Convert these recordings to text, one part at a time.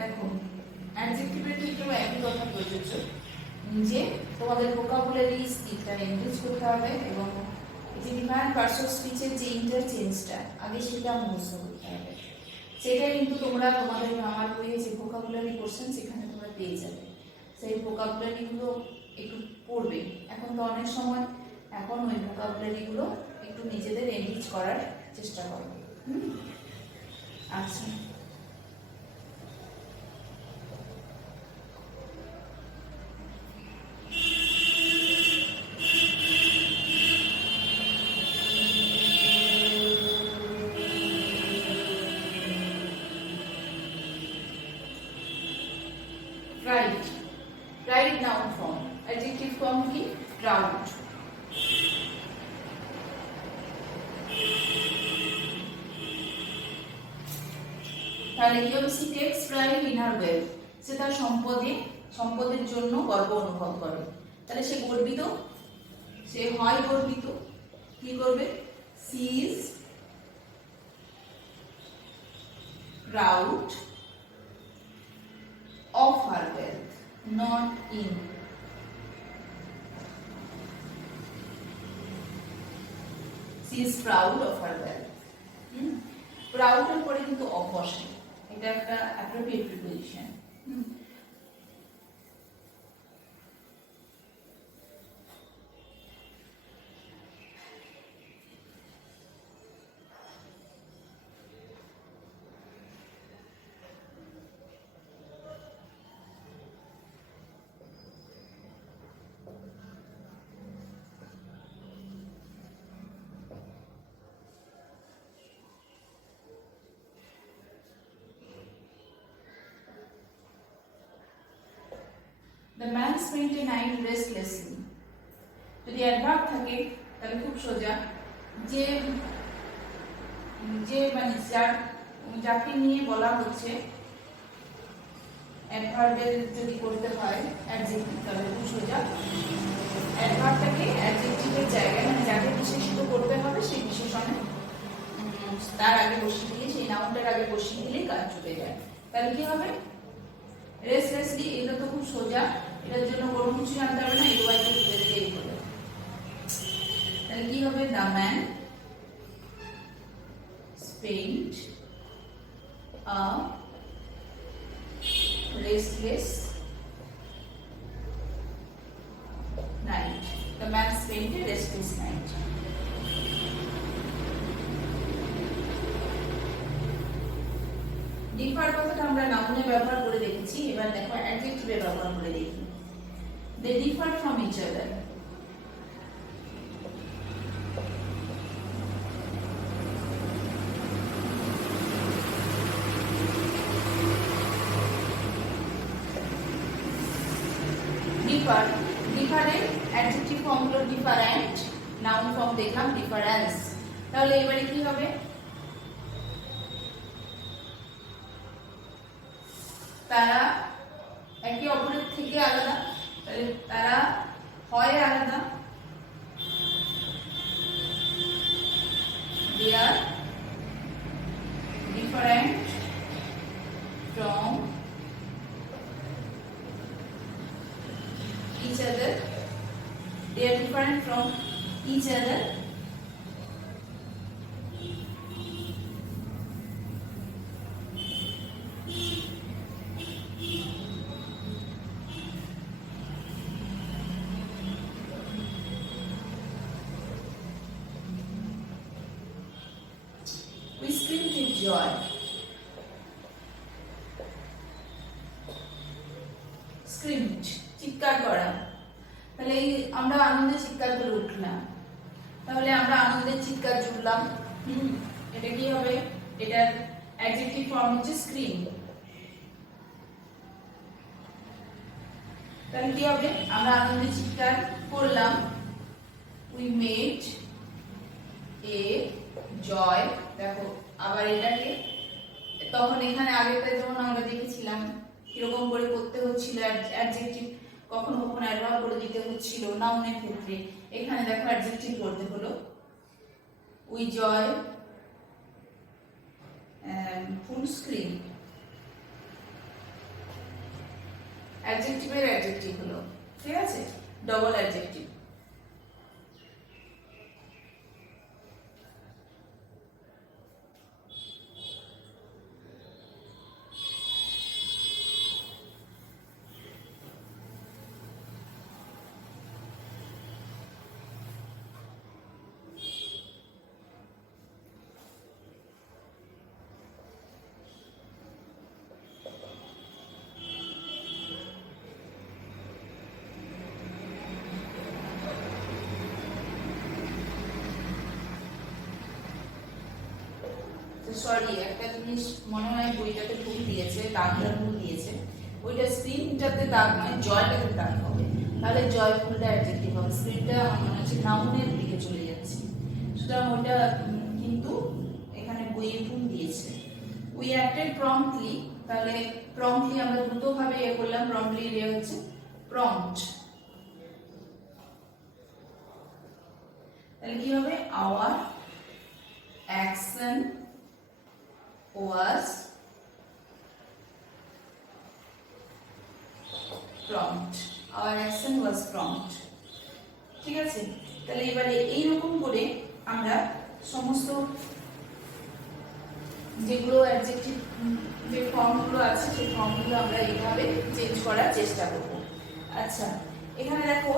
দেখো অ্যাডজেক্টিভের ক্ষেত্রেও একই কথা প্রযোজ্য যে তোমাদের ভোকাবুলারি স্কিলটা এনরিচ করতে হবে এবং এই যে ডিফারেন্ট পার্টস অফ স্পিচের যে ইন্টারচেঞ্জটা আগে সেটা মুখস্থ করতে হবে। সেটা কিন্তু তোমরা তোমাদের আমার বইয়ে যে ভোকাবুলারি কোর্সেন সেখানে তোমরা পেয়ে যাবে। সেই ভোকাবুলারিগুলো একটু পড়বে। এখন তো অনেক সময় এখন ওই ভোকাবুলারিগুলো একটু নিজেদের এনরিচ করার চেষ্টা করো। আচ্ছা, right, right noun form, adjective form কি round। তাহলে কি হবে, she takes pride in her wealth, সে তার সম্পদের জন্য গর্ব অনুভব করে। তাহলে সে গর্বিত, সে হয় গর্বিত, কি করবে, she is proud of her wealth, not in। she is proud of her wealth। Proud এর পরে কিন্তু অফ বসে, এটা একটা appropriate preposition. The man spent a night restlessly। যদি অ্যাডভার্ব থাকে তাহলে খুব সোজা, যে যে মানে যাকে নিয়ে বলা হচ্ছে, অ্যাডভার্বের যদি করতে হয় অ্যাডজেক্টিভ তাহলে খুব সোজা অ্যাডভার্বটাকে অ্যাডজেক্টিভের জায়গায় মানে যাকে বিশেষিত করতে হবে সেই বিশেষণে তার আগে বসিয়ে দিয়ে, সেই নাউনটার আগে বসিয়ে দিলেই কাজ চলে যায়। তাহলে কি হবে, রেস্টলেসলি, এটা তো খুব সোজা, এটার জন্য কোনো কিছু জানতে হবে না, এই ওয়াইকে তুলে দিলেই হলো। তাহলে কি হবে, the man spent a restless night। The man spent a restless night। Differ কথাটা আমরা নাউনে ব্যবহার করে দেখেছি, এবার দেখো অ্যাডজেক্টিভে ব্যবহার করে দেখি। They differ from each other। Differ, ডিফারের অ্যাডজেক্টিভ ফর্ম হলো ডিফারেন্ট, নাউন ফর্ম দেখলাম ডিফারেন্স। তাহলে এবারে কি হবে, তারা একে অপরের থেকে আলাদা, তাহলে তারা হয় আলাদা, they are different from each other, they are different from each other। We screamed with joy। screamed, চিৎকার করা, তাহলে আমরা আনন্দে চিৎকার করে উঠলাম, তাহলে আমরা আনন্দের চিৎকার জুড়লাম। এটা কি হবে, এটার অ্যাডজেক্টিভ ফর্ম হচ্ছে স্ক্রিম। তাহলে কি হবে, আমরা আনন্দের চিৎকার করলাম, we made a joy। দেখো আবার এটাকে তখন এখানে আগেরটা যেমন আমরা দেখেছিলাম কিরকম করে করতে হচ্ছিল, অ্যাডজেক্টিভ কখনো কখনো অ্যাডভার্ব করে দিতে হচ্ছিল নাউনের ক্ষেত্রে, এখানে দেখো অ্যাডজেক্টিভ করতে হলো, উই জয় ফুল স্ক্রিন। অ্যাডজেক্টিভের অ্যাডজেক্টিভ হলো, ঠিক আছে, ডবল অ্যাডজেক্টিভ। সরি, একটা জিনিস মনে হয় বইটাতে ভুল দিয়েছে, দাগটা ভুল দিয়েছে। ওইটা স্ক্রিনটাতে দাগ নয়, জয়টাতে দাগ হবে, তাহলে জয়ফুলটা অ্যাডজেক্টিভ হবে। স্ক্রিনটা আমার মনে হচ্ছে নাউনের দিকে চলে যাচ্ছে, সুতরাং ওইটা কিন্তু এখানে বইয়ে ভুল দিয়েছে। উই অ্যাক্টেড প্রম্পটলি, তাহলে প্রম্পটলি আমরা দ্রুতভাবে করলাম, প্রম্পটলি হচ্ছে প্রম্পট। তাহলে কি হবে? Our action was prompt. Our action was prompt. ঠিক আছে, তাহলে এবারে এইরকম করে আমরা সমস্ত যেগুলো অ্যাডজেক্টিভ যে ফর্মগুলো আছে সেই ফর্মগুলো আমরা এইভাবে চেঞ্জ করার চেষ্টা করব। আচ্ছা, এখানে দেখো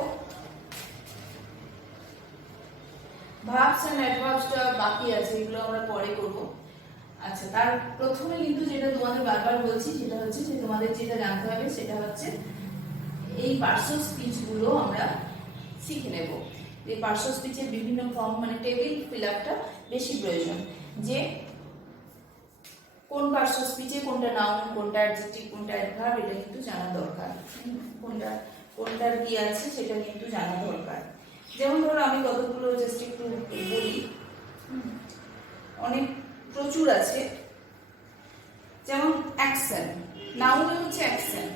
ভার্বস এন্ড অ্যাডভার্বসটা বাকি আছে, এগুলো আমরা পরে করব। আচ্ছা, তার প্রথমে কিন্তু যেটা তোমাদের বারবার বলছি সেটা হচ্ছে যে তোমাদের যেটা জানতে হবে সেটা হচ্ছে এই পার্শ্ব স্পিচ গুলো আমরা শিখে নেব। এই পার্শ্ব স্পিচের বিভিন্ন ফর্ম, মানে টেবিল ফিল আপটা বেশি প্রয়োজন, যে কোন পার্শ্ব স্পিচে কোনটা নাউন, কোনটা অ্যাডজেক্টিভ, কোনটা অ্যাডভার্ব, এটা কিন্তু জানা দরকার। কোনটার কি আছে সেটা কিন্তু জানা দরকার। যেমন ধরো আমি কতগুলো জাস্ট একটু বলি, অনেক প্রচুর আছে। যেমন অ্যাকশন, নাউনে হচ্ছে অ্যাকশন,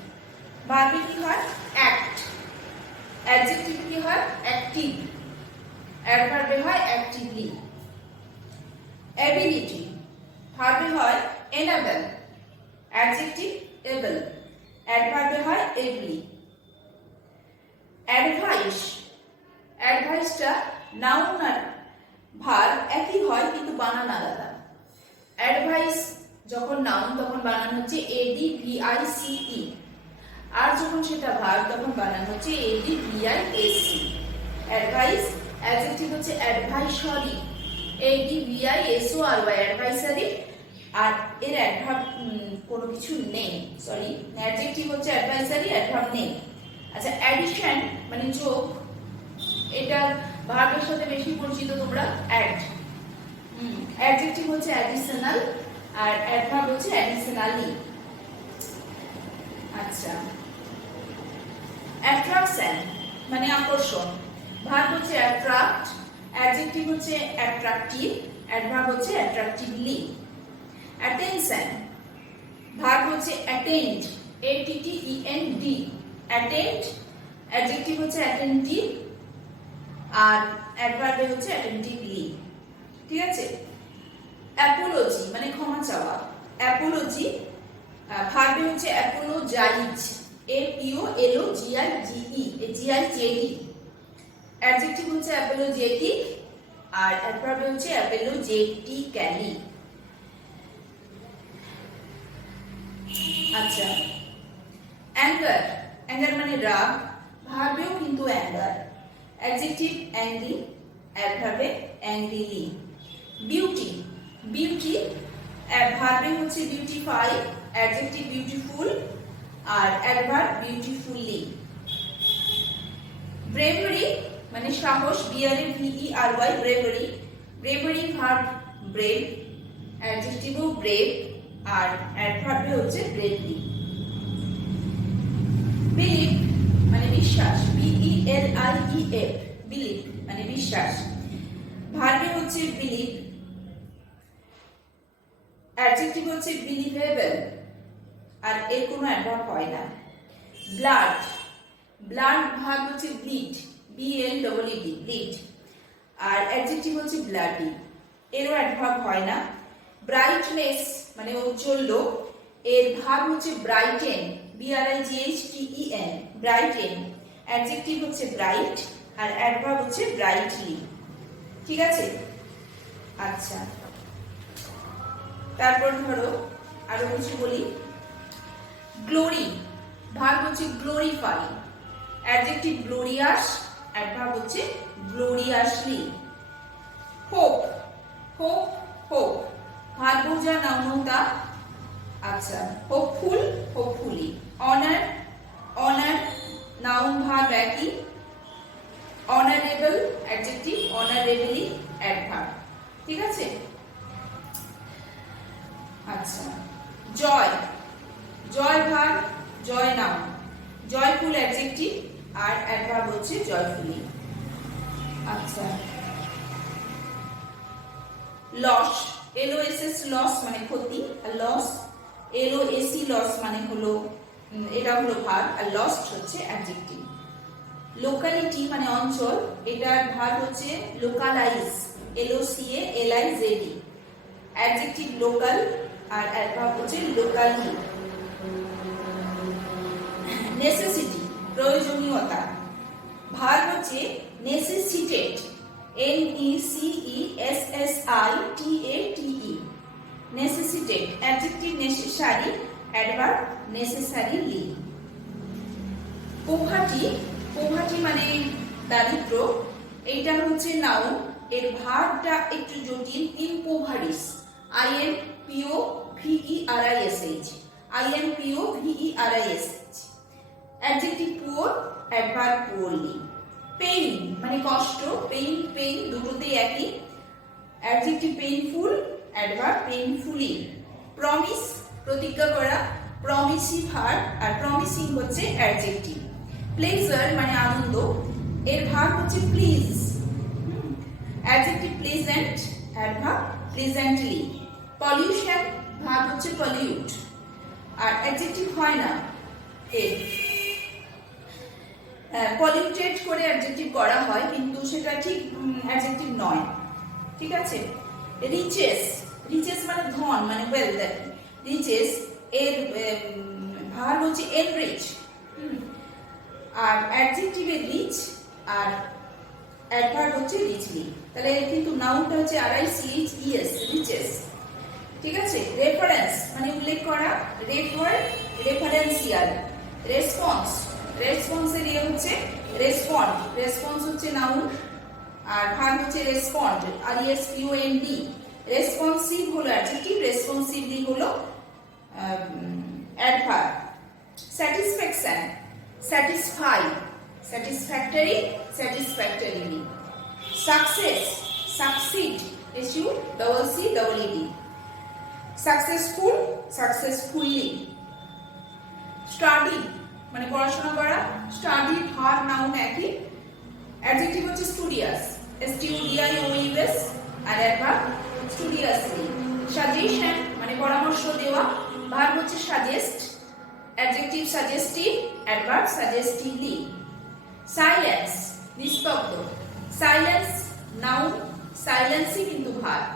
ভার্বে কি হয়? অ্যাক্ট, অ্যাডজেক্টিভ কি হয়? অ্যাক্টিভ, অ্যাডভার্বে হয় অ্যাক্টিভলি। অ্যাবিলিটি, ভার্বে হয় এনাবল, অ্যাডজেক্টিভ এবল, অ্যাডভার্বে হয় এবলি। অ্যাডভাইস, অ্যাডভাইসটা নাউন আর ভার্ব একই হয় কিন্তু বানান আলাদা। অ্যাডভাইস যখন নাউন তখন বানান হচ্ছে ADVICE, আর যখন সেটা ভার্ব তখন বানান হচ্ছে ADVISE। অ্যাডভাইস, অ্যাডজেক্টিভ হচ্ছে অ্যাডভাইসরি, ADVISORY, অ্যাডভাইসরি, আর এর অ্যাডভার্ব কোনো কিছু নেই, সরি, অ্যাডজেক্টিভ হচ্ছে অ্যাডভাইসরি, অ্যাডভার্ব নেই। আচ্ছা, অ্যাডিশন মানে যোগ, এটা ভার্বের সাথে বেশি পরিচিত তোমরা, অ্যাড। অ্যাডজেক্টিভ হচ্ছে অ্যাডিশনাল আর অ্যাডভার্ব হচ্ছে অ্যাডিশনালি। আচ্ছা, অ্যাট্রাকশন মানে আকর্ষণ, ভার্ব হচ্ছে অ্যাট্রাক্ট, অ্যাডজেক্টিভ হচ্ছে অ্যাট্রাকটিভ, অ্যাডভার্ব হচ্ছে অ্যাট্রাকটিভলি। অ্যাটেনশন, ভার্ব হচ্ছে অ্যাটেন্ড, ATTEND, অ্যাটেন্ড, অ্যাডজেক্টিভ হচ্ছে অ্যাটেন্টিভ, আর অ্যাডভার্ব হচ্ছে অ্যাটেন্টিভলি। ঠিক আছে। অ্যাপোলজি মানে ক্ষমা চাওয়া, অ্যাপোলজি, ভার্বে হচ্ছে অ্যাপোলোজাইজ, APOLOGIGE, অ্যাডজেক্টিভ হচ্ছে অ্যাপোলোজেটিক, আর অ্যাডভার্ব হচ্ছে অ্যাপোলোজেটিক্যালি। আচ্ছা, অ্যাঙ্গার, অ্যাঙ্গার মানে রাগ, ভার্বেও কিন্তু অ্যাঙ্গার, অ্যাডজেক্টিভ অ্যাংরি, অ্যাডভার্বে অ্যাংরিলি। বিউটি, বিউটি ভার্বে হচ্ছে বিউটিফাই, অ্যাডজেক্টিভ বিউটিফুল, আর অ্যাডভার্ব বিউটিফুলি। ব্রেভারি মানে সাহস, BRAVERY, bravery, bravery verb brave, অ্যাডজেক্টিভও ব্রেভ, আর অ্যাডভার্বে হচ্ছে ব্রেভলি। বিলিভ মানে বিশ্বাস, BELIEF, বিলিভ মানে বিশ্বাস, ভার্বে হচ্ছে বিলিভ, অ্যাডজেক্টিভ হচ্ছে বিলিভেবল, আর এর কোনো অ্যাডভার্ব হয় না। ব্লাড, ব্লাড ভার্ব হচ্ছে ব্লিড, BLEED, ব্লিড, আর অ্যাডজেক্টিভ হচ্ছে ব্লাডি, এরও অ্যাডভার্ব হয় না। ব্রাইটনেস মানে ঔজ্জ্বল্য, এর ভার্ব হচ্ছে ব্রাইটেন, BRIGHTEN, ব্রাইটেন। অ্যাডজেক্টিভ হচ্ছে ব্রাইট আর অ্যাডভার্ব হচ্ছে ব্রাইটলি। ঠিক আছে? আচ্ছা, তারপর ধরো আরো কিছু বলি। গ্লোরি, ভার্ব হচ্ছে গ্লোরিফাই। অ্যাডজেক্টিভ গ্লোরিয়াস, অ্যাডভার্ব হচ্ছে গ্লোরিয়াসলি। হোপ, হোপ, হোপ, ভার্ব যা নাউন তা। আচ্ছা, hopeful, hopefully. Honour, honour, noun verb একই। Honourable, adjective, honourably, adverb. ঠিক আছে? আচ্ছা, joy, joy verb, joy noun. Joyful adjective আর অ্যাডভার্ব হচ্ছে জয়ফুলি। আচ্ছা, লস, LOSS লস মানে ক্ষতি, আর লস LOSC লস মানে হলো এটা হলো ভার্ব, আর লস্ট হচ্ছে অ্যাডজেক্টিভ। লোকালিটি মানে অঞ্চল, এটার ভার্ব হচ্ছে লোকালাইজ, LOCALIZED। অ্যাডজেক্টিভ লোকাল আর অ্যাডভার্ব হচ্ছে লোকালি। নেসেসিটি, প্রয়োজনীয়তা, ভার্ব হচ্ছে necessitate, NECESSITATE। Necessitate, adjective necessary, adverb necessarily. Poverty, poverty মানে দারিদ্র, এইটা হচ্ছে নাউন, এর ভার্বটা একটু জটিল। Impoverish, IMPOVERISH, IMPOVERISH। Adjective poor, adverb poorly. Pain মানে কষ্ট, পেইন পেইন দুটোতেই একই। Adjective painful, adverb painfully. Promise, প্রতিজ্ঞা করা, প্রমিসি ভার্ব আর প্রমিসিং হচ্ছে অ্যাডজেক্টিভ। প্লেজার মানে আনন্দ, এর ভার্ব হচ্ছে please. Adjective pleasant, adverb pleasantly. Pollution, verb হচ্ছে পলিউট আর অ্যাডজেক্টিভ হয় না এর। পলিউটেড করে অ্যাডজেক্টিভ করা হয় কিন্তু সেটা ঠিক অ্যাডজেক্টিভ নয়। ঠিক আছে? রিচেস, রিচেস মানে ধন মানে ওয়েলথ। রিচেস এর ভার্ব হচ্ছে এনরিচ, আর অ্যাডজেক্টিভে রিচ আর অ্যাডভার্ব হচ্ছে রিচলি। তাহলে কিন্তু নাউনটা হচ্ছে RICHES, রিচেস। ঠিক আছে? রেফারেন্স মানে উল্লেখ করা, রেফার, রেফারেন্সিয়াল। রেসপন্স, রেসপন্সের ইয়ে হচ্ছে রেসপন্ড, রেসপন্স হচ্ছে নাউন আর ভার্ব হচ্ছে রেসপন্ড, RESPOND। রেসপন্সিভ হলো অ্যাডজেক্টিভ, রেসপন্সিভলি হলো adverb. Satisfaction, satisfy, satisfactory, satisfactorily. Success, succeed, SUCCEED। Successful, successfully. Study মানে পড়াশোনা করা, স্টাডি ভার্ব নাউন একই। অ্যাডজেক্টিভ হচ্ছে স্টুডিয়াস, STUDIOUS আর অ্যাডভার্ব স্টুডিয়াসলি। সাজেশন মানে পরামর্শ দেওয়া, ভার্ব হচ্ছে suggest, adjective suggestive, adverb suggestively. Silence, নিস্তব্ধ। সাইলেন্স নাউন, সাইলেন্সই কিন্তু ভার্ব।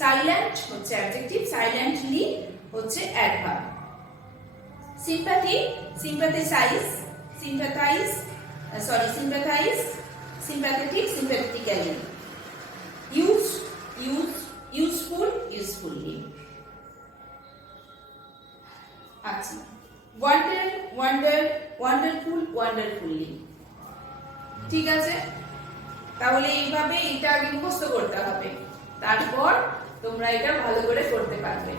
সাইলেন্ট হচ্ছে অ্যাডজেক্টিভ, সাইলেন্টলি হচ্ছে adverb. Sympathy, sympathize, সিম্প্যাথাইজ, সিম্প্যাথাইজ, sympathetic, sympathetically. Use, use, useful, usefully. আচ্ছা, ওয়ান্ডার, ওয়ান্ডার, ওয়ান্ডারফুল, ওয়ান্ডারফুলি। ঠিক আছে? তাহলে এইভাবে এটা আগে মুখস্থ করতে হবে, তারপর তোমরা এটা ভালো করে করতে পারবে।